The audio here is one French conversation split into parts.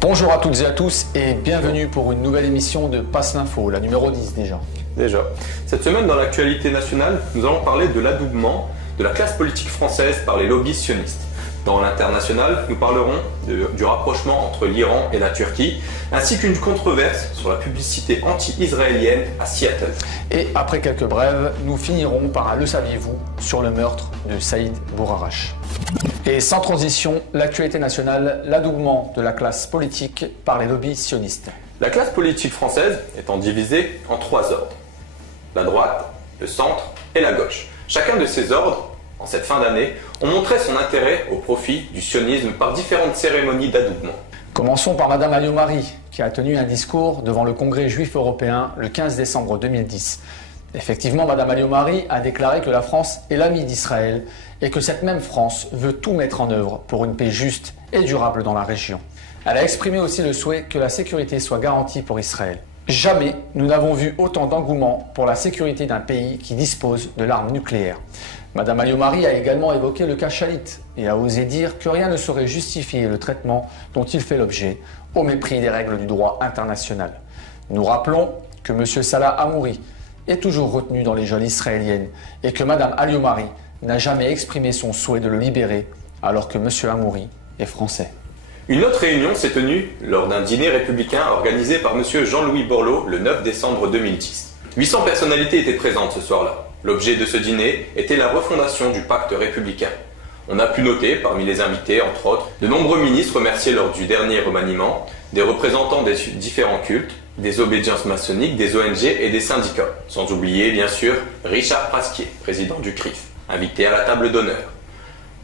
Bonjour à toutes et à tous et bienvenue pour une nouvelle émission de Passe l'Info, la numéro 10 déjà. Cette semaine dans l'actualité nationale, nous allons parler de l'adoubement de la classe politique française par les lobbies sionistes. Dans l'international, nous parlerons du rapprochement entre l'Iran et la Turquie, ainsi qu'une controverse sur la publicité anti-israélienne à Seattle. Et après quelques brèves, nous finirons par un le saviez-vous sur le meurtre de Saïd Bourarache. Et sans transition, l'actualité nationale, l'adoubement de la classe politique par les lobbies sionistes. La classe politique française étant divisée en trois ordres. La droite, le centre et la gauche. Chacun de ces ordres, en cette fin d'année, ont montré son intérêt au profit du sionisme par différentes cérémonies d'adoubement. Commençons par Madame Alliot-Marie, qui a tenu un discours devant le Congrès juif européen le 15 décembre 2010. Effectivement, Madame Alliot-Marie a déclaré que la France est l'amie d'Israël et que cette même France veut tout mettre en œuvre pour une paix juste et durable dans la région. Elle a exprimé aussi le souhait que la sécurité soit garantie pour Israël. Jamais nous n'avons vu autant d'engouement pour la sécurité d'un pays qui dispose de l'arme nucléaire. Madame Alliot-Marie a également évoqué le cas Shalit et a osé dire que rien ne saurait justifier le traitement dont il fait l'objet, au mépris des règles du droit international. Nous rappelons que M. Salah Hamouri est toujours retenu dans les geôles israéliennes et que Madame Alliot-Marie n'a jamais exprimé son souhait de le libérer alors que M. Hamouri est français. Une autre réunion s'est tenue lors d'un dîner républicain organisé par M. Jean-Louis Borloo le 9 décembre 2010. 800 personnalités étaient présentes ce soir-là. L'objet de ce dîner était la refondation du pacte républicain. On a pu noter, parmi les invités, entre autres, de nombreux ministres remerciés lors du dernier remaniement, des représentants des différents cultes, des obédiences maçonniques, des ONG et des syndicats. Sans oublier, bien sûr, Richard Prasquier, président du CRIF, invité à la table d'honneur.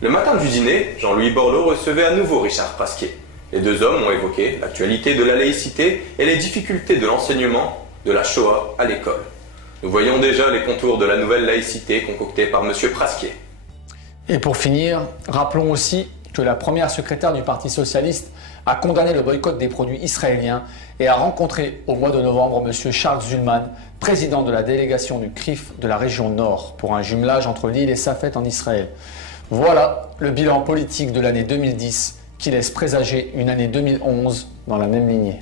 Le matin du dîner, Jean-Louis Borloo recevait à nouveau Richard Prasquier. Les deux hommes ont évoqué l'actualité de la laïcité et les difficultés de l'enseignement de la Shoah à l'école. Nous voyons déjà les contours de la nouvelle laïcité concoctée par M. Prasquier. Et pour finir, rappelons aussi que la première secrétaire du Parti socialiste a condamné le boycott des produits israéliens et a rencontré au mois de novembre M. Charles Zullman, président de la délégation du CRIF de la région Nord, pour un jumelage entre l'île et Safed en Israël. Voilà le bilan politique de l'année 2010 qui laisse présager une année 2011 dans la même lignée.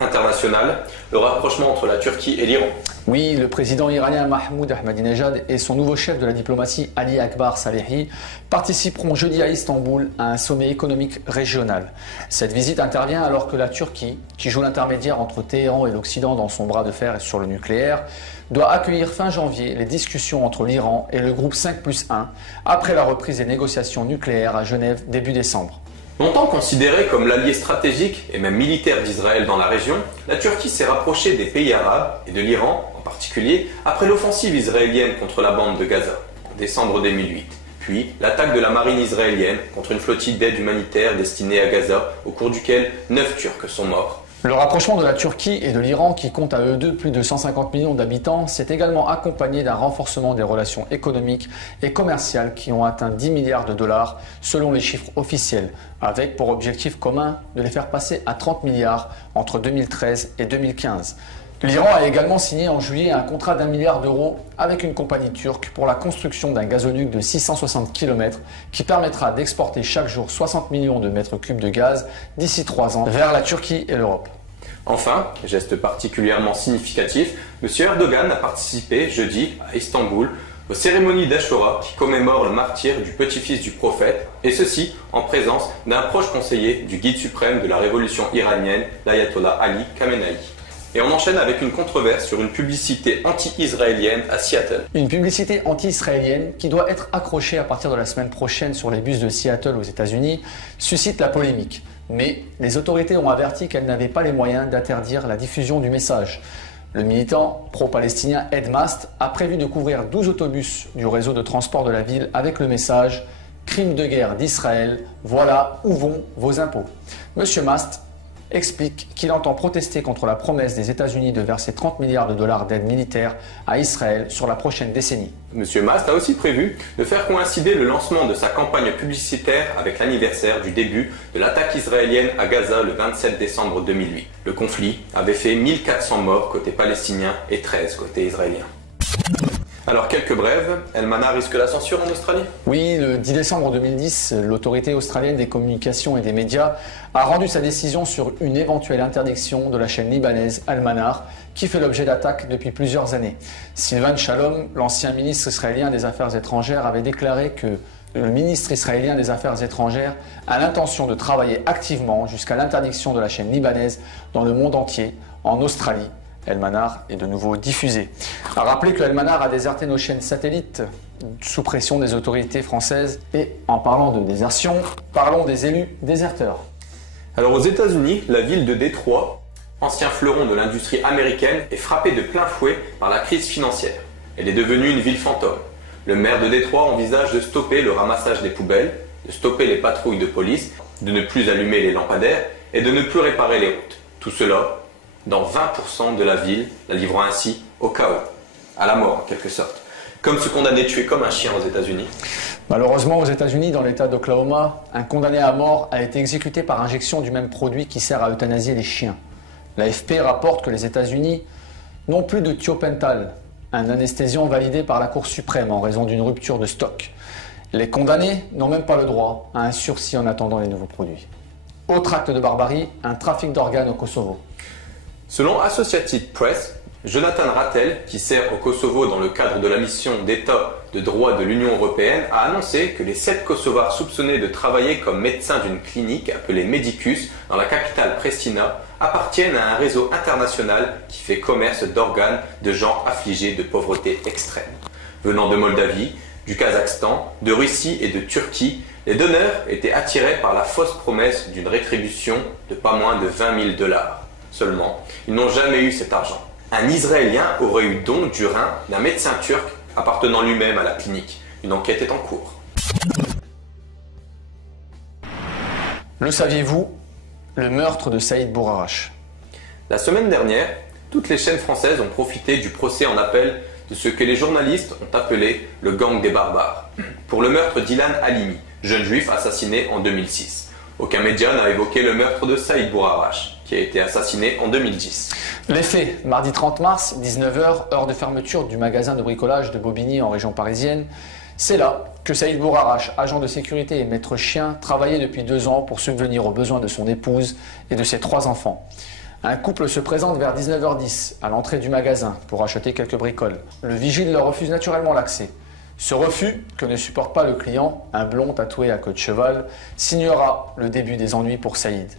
International, le rapprochement entre la Turquie et l'Iran. Oui, le président iranien Mahmoud Ahmadinejad et son nouveau chef de la diplomatie Ali Akbar Salehi participeront jeudi à Istanbul à un sommet économique régional. Cette visite intervient alors que la Turquie, qui joue l'intermédiaire entre Téhéran et l'Occident dans son bras de fer sur le nucléaire, doit accueillir fin janvier les discussions entre l'Iran et le groupe 5+1 après la reprise des négociations nucléaires à Genève début décembre. Longtemps considérée comme l'allié stratégique et même militaire d'Israël dans la région, la Turquie s'est rapprochée des pays arabes et de l'Iran en particulier après l'offensive israélienne contre la bande de Gaza en décembre 2008, puis l'attaque de la marine israélienne contre une flottille d'aide humanitaire destinée à Gaza au cours duquel 9 Turcs sont morts. Le rapprochement de la Turquie et de l'Iran, qui compte à eux deux plus de 150 millions d'habitants, s'est également accompagné d'un renforcement des relations économiques et commerciales qui ont atteint 10 milliards de dollars selon les chiffres officiels, avec pour objectif commun de les faire passer à 30 milliards entre 2013 et 2015. L'Iran a également signé en juillet un contrat d'1 milliard d'euros avec une compagnie turque pour la construction d'un gazoduc de 660 km qui permettra d'exporter chaque jour 60 millions de mètres cubes de gaz d'ici 3 ans vers la Turquie et l'Europe. Enfin, geste particulièrement significatif, M. Erdogan a participé jeudi à Istanbul aux cérémonies d'Ashura qui commémorent le martyre du petit-fils du prophète, et ceci en présence d'un proche conseiller du guide suprême de la révolution iranienne, l'ayatollah Ali Khamenei. Et on enchaîne avec une controverse sur une publicité anti-israélienne à Seattle. Une publicité anti-israélienne qui doit être accrochée à partir de la semaine prochaine sur les bus de Seattle aux États-Unis suscite la polémique. Mais les autorités ont averti qu'elles n'avaient pas les moyens d'interdire la diffusion du message. Le militant pro-palestinien Ed Mast a prévu de couvrir 12 autobus du réseau de transport de la ville avec le message « Crime de guerre d'Israël, voilà où vont vos impôts ». Monsieur Mast explique qu'il entend protester contre la promesse des États-Unis de verser 30 milliards de dollars d'aide militaire à Israël sur la prochaine décennie. Monsieur Mast a aussi prévu de faire coïncider le lancement de sa campagne publicitaire avec l'anniversaire du début de l'attaque israélienne à Gaza le 27 décembre 2008. Le conflit avait fait 1400 morts côté palestinien et 13 côté israélien. Alors quelques brèves, El Mana risque la censure en Australie? Oui, le 10 décembre 2010, l'autorité australienne des communications et des médias a rendu sa décision sur une éventuelle interdiction de la chaîne libanaise Al-Manar, qui fait l'objet d'attaques depuis plusieurs années. Sylvan Shalom, l'ancien ministre israélien des Affaires étrangères, avait déclaré que le ministre israélien des Affaires étrangères a l'intention de travailler activement jusqu'à l'interdiction de la chaîne libanaise dans le monde entier, en Australie. El-Manar est de nouveau diffusé. À rappeler que El-Manar a déserté nos chaînes satellites sous pression des autorités françaises. Et en parlant de désertion, parlons des élus déserteurs. Alors aux États-Unis, la ville de Détroit, ancien fleuron de l'industrie américaine, est frappée de plein fouet par la crise financière. Elle est devenue une ville fantôme. Le maire de Détroit envisage de stopper le ramassage des poubelles, de stopper les patrouilles de police, de ne plus allumer les lampadaires et de ne plus réparer les routes. Tout cela dans 20% de la ville, la livrant ainsi au chaos, à la mort en quelque sorte. Comme ce condamné tué comme un chien aux États-Unis. Malheureusement, aux États-Unis, dans l'État d'Oklahoma, un condamné à mort a été exécuté par injection du même produit qui sert à euthanasier les chiens. L'AFP rapporte que les États-Unis n'ont plus de thiopental, un anesthésiant validé par la Cour suprême en raison d'une rupture de stock. Les condamnés n'ont même pas le droit à un sursis en attendant les nouveaux produits. Autre acte de barbarie, un trafic d'organes au Kosovo. Selon Associated Press, Jonathan Rattel, qui sert au Kosovo dans le cadre de la mission d'État de droit de l'Union européenne, a annoncé que les 7 Kosovars soupçonnés de travailler comme médecins d'une clinique appelée Medicus dans la capitale Pristina appartiennent à un réseau international qui fait commerce d'organes de gens affligés de pauvreté extrême. Venant de Moldavie, du Kazakhstan, de Russie et de Turquie, les donneurs étaient attirés par la fausse promesse d'une rétribution de pas moins de 20 000 $. Seulement, ils n'ont jamais eu cet argent. Un Israélien aurait eu don du rein d'un médecin turc appartenant lui-même à la clinique. Une enquête est en cours. Le saviez-vous? Le meurtre de Saïd Bourarache. La semaine dernière, toutes les chaînes françaises ont profité du procès en appel de ce que les journalistes ont appelé le gang des barbares, pour le meurtre d'Ilan Halimi, jeune juif assassiné en 2006. Aucun média n'a évoqué le meurtre de Saïd Bourarache, qui a été assassiné en 2010. Les faits, mardi 30 mars, 19h, heure de fermeture du magasin de bricolage de Bobigny en région parisienne. C'est là que Saïd Bourarache, agent de sécurité et maître chien, travaillait depuis 2 ans pour subvenir aux besoins de son épouse et de ses 3 enfants. Un couple se présente vers 19h10 à l'entrée du magasin pour acheter quelques bricoles. Le vigile leur refuse naturellement l'accès. Ce refus, que ne supporte pas le client, un blond tatoué à queue de cheval, signera le début des ennuis pour Saïd.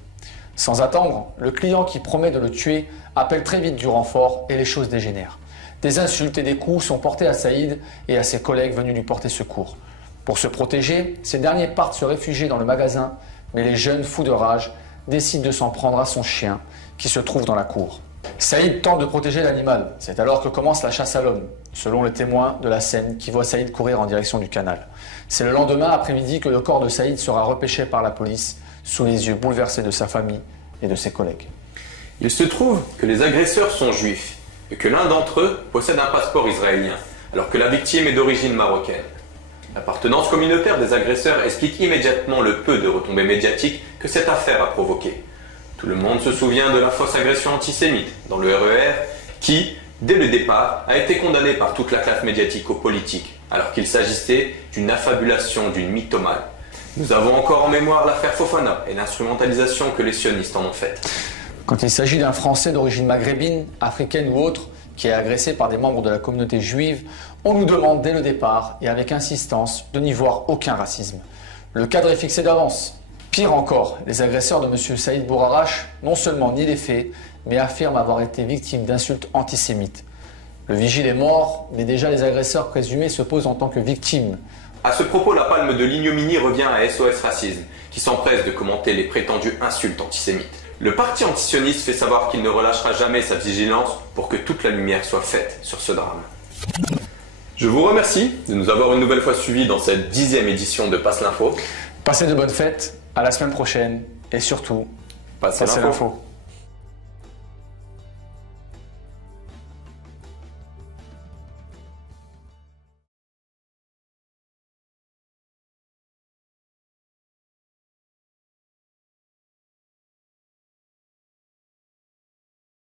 Sans attendre, le client qui promet de le tuer appelle très vite du renfort et les choses dégénèrent. Des insultes et des coups sont portés à Saïd et à ses collègues venus lui porter secours. Pour se protéger, ces derniers partent se réfugier dans le magasin, mais les jeunes fous de rage décident de s'en prendre à son chien qui se trouve dans la cour. Saïd tente de protéger l'animal. C'est alors que commence la chasse à l'homme, selon les témoins de la scène qui voient Saïd courir en direction du canal. C'est le lendemain après-midi que le corps de Saïd sera repêché par la police, sous les yeux bouleversés de sa famille et de ses collègues. Il se trouve que les agresseurs sont juifs et que l'un d'entre eux possède un passeport israélien, alors que la victime est d'origine marocaine. L'appartenance communautaire des agresseurs explique immédiatement le peu de retombées médiatiques que cette affaire a provoqué. Tout le monde se souvient de la fausse agression antisémite dans le RER qui, dès le départ, a été condamnée par toute la classe médiatico-politique, alors qu'il s'agissait d'une affabulation d'une mythomane. Nous avons encore en mémoire l'affaire Fofana et l'instrumentalisation que les sionistes en ont faite. Quand il s'agit d'un Français d'origine maghrébine, africaine ou autre, qui est agressé par des membres de la communauté juive, on nous demande dès le départ et avec insistance de n'y voir aucun racisme. Le cadre est fixé d'avance. Pire encore, les agresseurs de M. Saïd Bourarache non seulement nient les faits, mais affirment avoir été victimes d'insultes antisémites. Le vigile est mort, mais déjà les agresseurs présumés se posent en tant que victimes. À ce propos, la palme de l'ignominie revient à SOS Racisme, qui s'empresse de commenter les prétendues insultes antisémites. Le parti antisioniste fait savoir qu'il ne relâchera jamais sa vigilance pour que toute la lumière soit faite sur ce drame. Je vous remercie de nous avoir une nouvelle fois suivis dans cette 10e édition de Passe l'Info. Passez de bonnes fêtes, à la semaine prochaine et surtout, passez l'info.